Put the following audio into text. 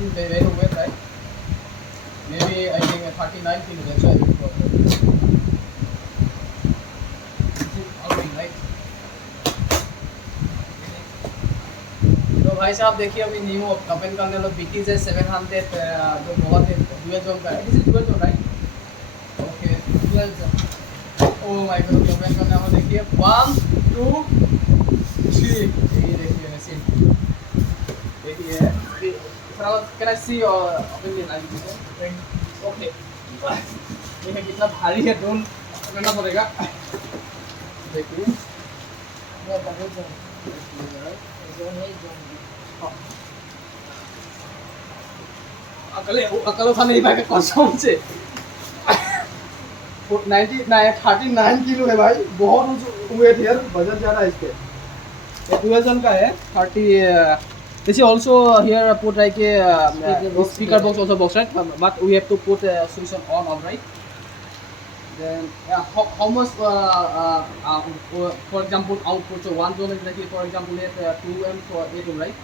is very very weight, right? Maybe I think 39 kilos. That's why it's problem. This is already right. तो भाई साहब देखिए अभी new open करने लो बिकी से 700 जो बहुत है डुअल जोन का है this is dual zone right okay dual zone oh my God open करने वाला देखिए 1 2 3 ये देखिए मशीन देखिए can I see your open line okay देखिए कितना भारी है ड्रोन करना पड़ेगा देखिए ये डबल जोन जोन है जोन अकल उठा नहीं पाएगा कसम से 39 किलो है भाई बहुत वेट है वजन ज़्यादा है इसके ये डुअल जोन का है 30 this is also here put like a speaker box also box right but we have to put a solution on right then yeah, how much for example output so one zone is like for example at 2 and for 8 right